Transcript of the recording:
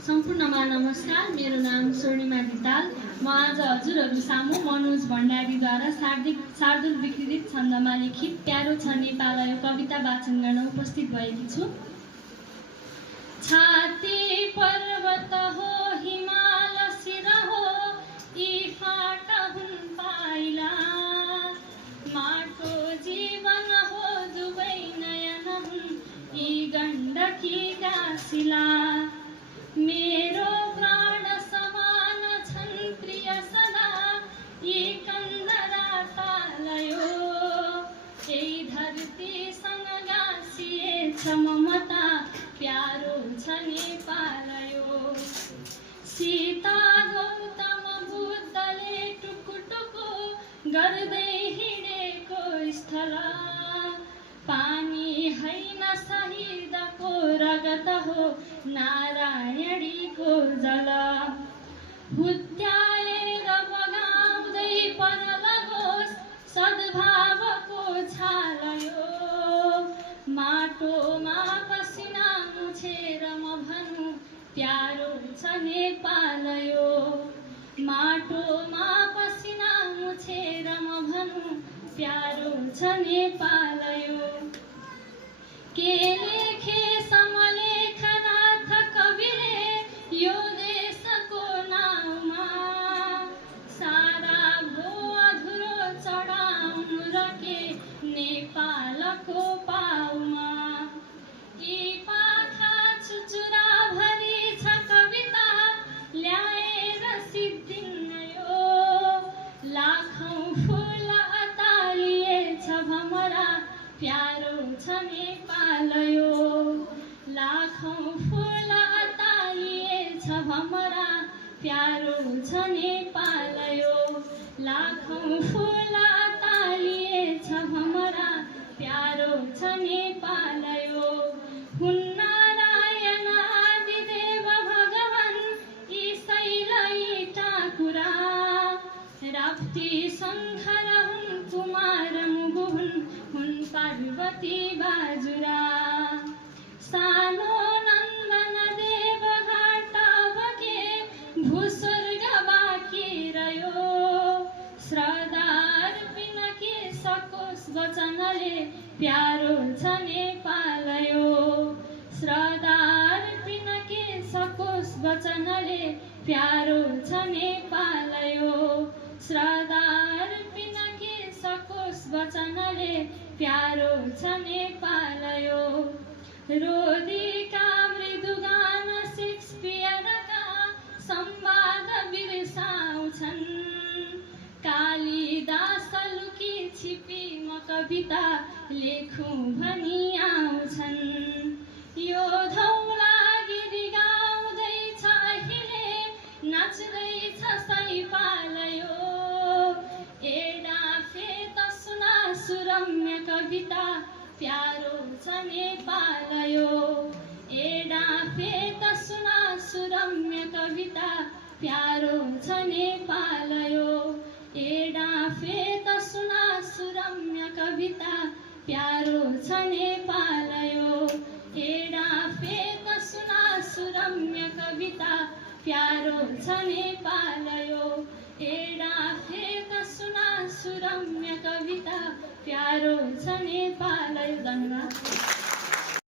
सम्पूर्णमा नमस्कार। मेरो नाम स्वर्णिमा धिताल। म आज हजुरहरू सामु मनोज भण्डारीद्वारा शार्दूल विकृत छन्दमा लिखित प्यारो छ नेपाल यो कविता वाचन गर्न उपस्थित भएकी छु। छाती पर्वत हो हिमाल शिर हो यी फाटा हुन् पाइला, माटो जीवन हो दुवै नयन हुन् यी गण्डकीका शिला। मेरो प्राण समान छन् प्रिय सदा यी कन्दरा तालयो, यही धरतीसँग गाँसिएछ ममता प्यारो छ नेपाल यो। सीता गौतम बुद्धले टुकुटुकु गर्दै हिँडेको स्थल, पानी हैन शहीदको रगत हो नारायणीको जल। हुत्याएर बगाउँदै पर लगोस् सद्भावको छालयो, माटोमा पसिना मुछेर म भनु प्यारो छ नेपाल यो। माटोमा पसिना मुछेर म भनु प्यारो छ नेपाल यो। के लेखे समलेख नाथ कविले यो देशको नाउँमा, सारा भो अधुरो चढाउनु र के नेपालको पाउमा। यी पाखा चुचुरा भरी छ कविता ल्याएर सिद्धिन्न यो, लाखौं फुल अतालिएछ भमरा प्यारो छ नेपाल यो। लाखौं फुल अतालिएछ भमरा प्यारो छ नेपाल यो। लाखौं फुल अतालिएछ भमरा प्यारो छ नेपाल यो। हुन् नारायण आदिदेव भगवान् यी शैल यी ठाकुरा, राप्ती शङ्कर हुन् कुमार मुगु हुन् पार्वती बाजुरा। सानो नन्दन देव घाट बके भूस्वर्ग बाँकी रह्यो, श्रद्धा अर्पिन के सकोस् वचनले प्यारो छ नेपाल यो। श्रद्धा अर्पिन के सकोस् वचनले प्यारो छ नेपाल यो। श्रद्धा अर्पिन के सकोस् वचनले प्यारो छ नेपाल यो। रोदीका मृदुगान शेक्सपियरका संवाद बिर्साउँछन्, कालिदास लुकी छिपी म कविता लेखौँ भनी आउँछन्। यो धौला गिरी गाउँदैछ अहिले नाच्दैछ सैपाल यो, एडाफे त सुना सुरम्य कविता प्यारो छ नेपाल यो। एडाफे त सुना सुरम्य कविता प्यारो छ नेपाल यो। एडाफे त सुना सुरम्य कविता प्यारो छ नेपाल यो। एडाफे त सुना सुरम्य कविता प्यारो छ नेपाल यो। एडाफे त सुना सुरम्य कविता प्यारो छ नेपाल यो। धन्यवाद।